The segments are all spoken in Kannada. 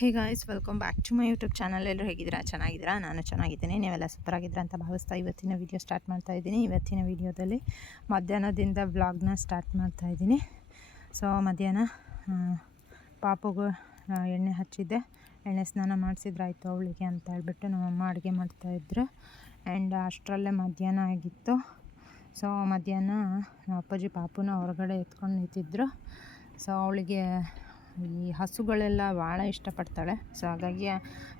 Hey guys, welcome back to my YouTube channel. ಎಲ್ಲರೂ ಹೇಗಿದ್ದೀರಾ? ಚೆನ್ನಾಗಿದ್ದೀರಾ? ನಾನು ಚೆನ್ನಾಗಿದ್ದೀನಿ. ನೀವೆಲ್ಲ ಸೂಪರ್ ಆಗಿದ್ದೀರಾ ಅಂತ ಭಾವಿಸ್ತಾ ಇವತ್ತಿನ ವೀಡಿಯೋ ಸ್ಟಾರ್ಟ್ ಮಾಡ್ತಾ ಇದ್ದೀನಿ. ಇವತ್ತಿನ ವೀಡಿಯೋದಲ್ಲಿ ಮಧ್ಯಾಹ್ನದಿಂದ ವ್ಲಾಗ್ನ ಸ್ಟಾರ್ಟ್ ಮಾಡ್ತಾ ಇದ್ದೀನಿ. ಸೊ ಮಧ್ಯಾಹ್ನ ಪಾಪುಗೂ ಎಣ್ಣೆ ಹಚ್ಚಿದ್ದೆ, ಎಣ್ಣೆ ಸ್ನಾನ ಮಾಡಿಸಿದ್ರಾಯ್ತು ಅವಳಿಗೆ ಅಂತ ಹೇಳ್ಬಿಟ್ಟು ನಮ್ಮಮ್ಮ ಅಡುಗೆ ಮಾಡ್ತಾಯಿದ್ರು. ಆ್ಯಂಡ್ ಅಷ್ಟರಲ್ಲೇ ಮಧ್ಯಾಹ್ನ ಆಗಿತ್ತು. ಸೊ ಮಧ್ಯಾಹ್ನ ಅಪ್ಪಾಜಿ ಪಾಪುನ ಹೊರಗಡೆ ಎತ್ಕೊಂಡು ನಿಂತಿದ್ರು. ಸೊ ಅವಳಿಗೆ ಈ ಹಸುಗಳೆಲ್ಲ ಭಾಳ ಇಷ್ಟಪಡ್ತಾಳೆ. ಸೊ ಹಾಗಾಗಿ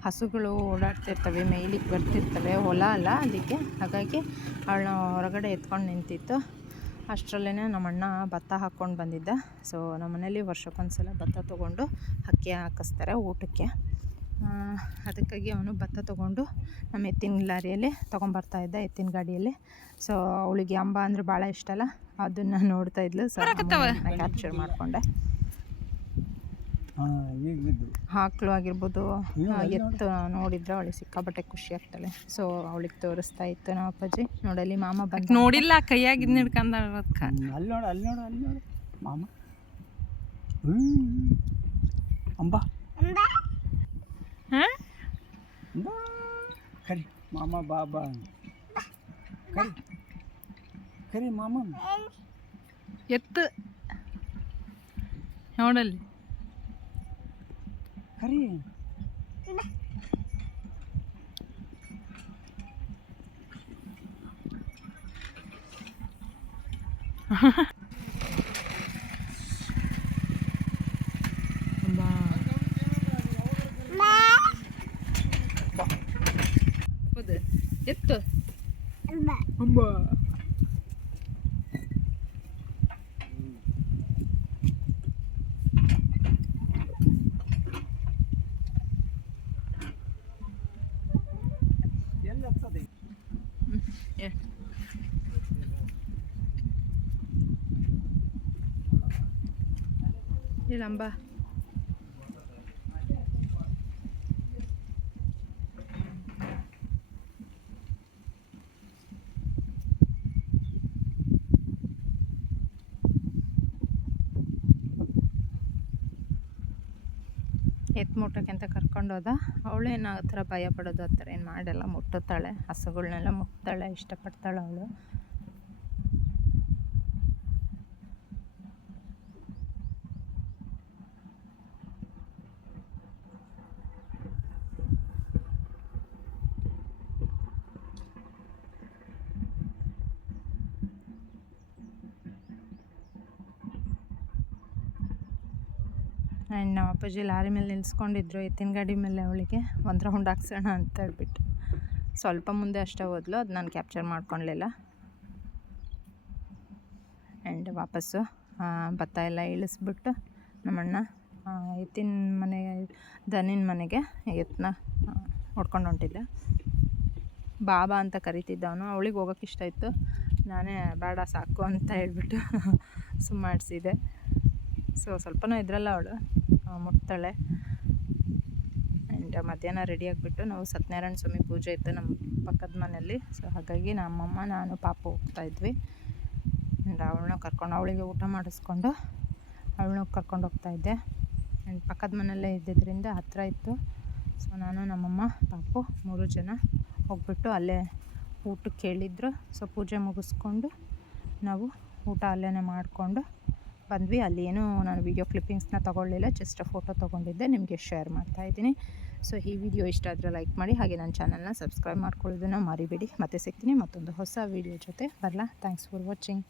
ಹಸುಗಳು ಓಡಾಡ್ತಿರ್ತವೆ, ಮೇಯ್ಲಿಕ್ಕೆ ಬರ್ತಿರ್ತವೆ, ಹೊಲ ಅಲ್ಲ ಅದಕ್ಕೆ. ಹಾಗಾಗಿ ಅವಳನ್ನ ಹೊರಗಡೆ ಎತ್ಕೊಂಡು ನಿಂತಿತ್ತು. ಅಷ್ಟರಲ್ಲೇ ನಮ್ಮಣ್ಣ ಭತ್ತ ಹಾಕ್ಕೊಂಡು ಬಂದಿದ್ದ. ಸೊ ನಮ್ಮ ಮನೇಲಿ ವರ್ಷಕ್ಕೊಂದ್ಸಲ ಭತ್ತ ತೊಗೊಂಡು ಅಕ್ಕಿ ಹಾಕಿಸ್ತಾರೆ ಊಟಕ್ಕೆ. ಅದಕ್ಕಾಗಿ ಅವನು ಭತ್ತ ತೊಗೊಂಡು ನಮ್ಮ ಎತ್ತಿನ ಲಾರಿಯಲ್ಲಿ ತೊಗೊಂಬರ್ತಾಯಿದ್ದ, ಎತ್ತಿನ ಗಾಡಿಯಲ್ಲಿ. ಸೊ ಅವಳಿಗೆ ಅಂಬ ಅಂದರೆ ಭಾಳ ಇಷ್ಟ ಅಲ್ಲ, ಅದನ್ನು ನೋಡ್ತಾ ಇದ್ಲು. ಸೊ ಕ್ಯಾಪ್ಚರ್ ಮಾಡಿಕೊಂಡೆ. ಆಕಳು ಆಗಿರ್ಬೋದು, ಎತ್ತು ನೋಡಿದ್ರೆ ಅವಳಿಗೆ ಸಿಕ್ಕಾಪಟ್ಟೆ ಖುಷಿ ಆಗ್ತಾಳೆ. ಸೊ ಅವಳಿಗೆ ತೋರಿಸ್ತಾ ಇತ್ತು ನಮ್ಮ ಅಪ್ಪಾಜಿ. ನೋಡಲಿ ಮಾಮ ಬಂದು ನೋಡಿಲ್ಲ, ಕೈಯಾಗಿದ್ದು ಹಿಡ್ಕೊಂಡ ಅಲ್ಲಿ ನೋಡು ಮಾಮ ಅಂಬ ಕರಿ ಮಾಮ ಬಾಬಾ ಕರಿ ಮಾಮ ಎತ್ತು ನೋಡಲ್ಲಿ ಕರಿ. ಎತ್ತು ಅಂಬ ಇಲ್ಲಂಬ ಎತ್ತು ಮುಟ್ಟಕ್ಕೆ ಅಂತ ಕರ್ಕೊಂಡೋದ. ಅವಳೇನು ಆ ಥರ ಭಯ ಪಡೋದು ಆ ಥರ ಏನು ಮಾಡಲ್ಲ, ಮುಟ್ಟುತ್ತಾಳೆ, ಹಸುಗಳನ್ನೆಲ್ಲ ಮುಟ್ತಾಳೆ, ಇಷ್ಟಪಡ್ತಾಳೆ ಅವಳು. ಆ್ಯಂಡ್ ನಮ್ಮ ಅಪ್ಪಾಜಿ ಲಾರಿ ಮೇಲೆ ನಿಲ್ಸ್ಕೊಂಡಿದ್ರು, ಎತ್ತಿನ ಗಾಡಿ ಮೇಲೆ ಅವಳಿಗೆ ಒಂದು ರೌಂಡ್ ಹಾಕ್ಸೋಣ ಅಂತ ಹೇಳ್ಬಿಟ್ಟು. ಸ್ವಲ್ಪ ಮುಂದೆ ಅಷ್ಟೇ ಹೋದ್ಲು, ಅದು ನಾನು ಕ್ಯಾಪ್ಚರ್ ಮಾಡ್ಕೊಳ್ಲಿಲ್ಲ. ಆ್ಯಂಡ್ ವಾಪಸ್ಸು ಭತ್ತ ಎಲ್ಲ ಇಳಿಸ್ಬಿಟ್ಟು ನಮ್ಮಣ್ಣ ಎತ್ತಿನ ಮನೆಗೆ, ದನಿನ ಮನೆಗೆ ಎತ್ತನ್ನ ಹೊಡ್ಕೊಂಡು ಹೊಂಟಿದ್ದೆ. ಬಾಬಾ ಅಂತ ಕರಿತಿದ್ದವನು. ಅವಳಿಗೆ ಹೋಗೋಕೆ ಇಷ್ಟ ಇತ್ತು, ನಾನೇ ಬೇಡ ಸಾಕು ಅಂತ ಹೇಳ್ಬಿಟ್ಟು ಸುಮ್ಮಾಡಿಸಿದೆ. ಸೊ ಸ್ವಲ್ಪನೂ ಇದ್ರಲ್ಲ ಅವಳು ಮುಟ್ತಾಳೆ. ಆ್ಯಂಡ್ ಮಧ್ಯಾಹ್ನ ರೆಡಿ ಆಗಿಬಿಟ್ಟು ನಾವು ಸತ್ಯನಾರಾಯಣ ಸ್ವಾಮಿ ಪೂಜೆ ಇತ್ತು ನಮ್ಮ ಪಕ್ಕದ ಮನೆಯಲ್ಲಿ. ಸೊ ಹಾಗಾಗಿ ನಮ್ಮಮ್ಮ ನಾನು ಪಾಪು ಹೋಗ್ತಾಯಿದ್ವಿ. ಆ್ಯಂಡ್ ಅವಳನ್ನ ಕರ್ಕೊಂಡು, ಅವಳಿಗೆ ಊಟ ಮಾಡಿಸ್ಕೊಂಡು ಅವಳನ್ನ ಕರ್ಕೊಂಡು ಹೋಗ್ತಾಯಿದ್ದೆ. ಆ್ಯಂಡ್ ಪಕ್ಕದ ಮನೆಯಲ್ಲೇ ಇದ್ದಿದ್ದರಿಂದ ಹತ್ತಿರ ಇತ್ತು. ಸೊ ನಾನು ನಮ್ಮಮ್ಮ ಪಾಪು 3 ಜನ ಹೋಗ್ಬಿಟ್ಟು ಅಲ್ಲೇ ಊಟಕ್ಕೆ ಕೇಳಿದ್ರು. ಸೊ ಪೂಜೆ ಮುಗಿಸ್ಕೊಂಡು ನಾವು ಊಟ ಅಲ್ಲೇ ಮಾಡಿಕೊಂಡು ಬಂದ್ವಿ. ಅಲ್ಲಿ ಏನೂ ನಾನು ವೀಡಿಯೋ ಕ್ಲಿಪ್ಪಿಂಗ್ಸ್ನ ತೊಗೊಳ್ಳಿಲ್ಲ, ಜಸ್ಟ್ ಫೋಟೋ ತೊಗೊಂಡಿದ್ದೆ, ನಿಮಗೆ ಶೇರ್ ಮಾಡ್ತಾಯಿದ್ದೀನಿ. ಸೊ ಈ ವಿಡಿಯೋ ಇಷ್ಟ ಆದರೆ ಲೈಕ್ ಮಾಡಿ, ಹಾಗೆ ನನ್ನ ಚಾನಲ್ನ ಸಬ್ಸ್ಕ್ರೈಬ್ ಮಾಡ್ಕೊಳ್ಳೋದನ್ನು ಮರಿಬೇಡಿ. ಮತ್ತೆ ಸಿಗ್ತೀನಿ ಮತ್ತೊಂದು ಹೊಸ ವೀಡಿಯೋ ಜೊತೆ ಬರಲಾ. Thanks for watching.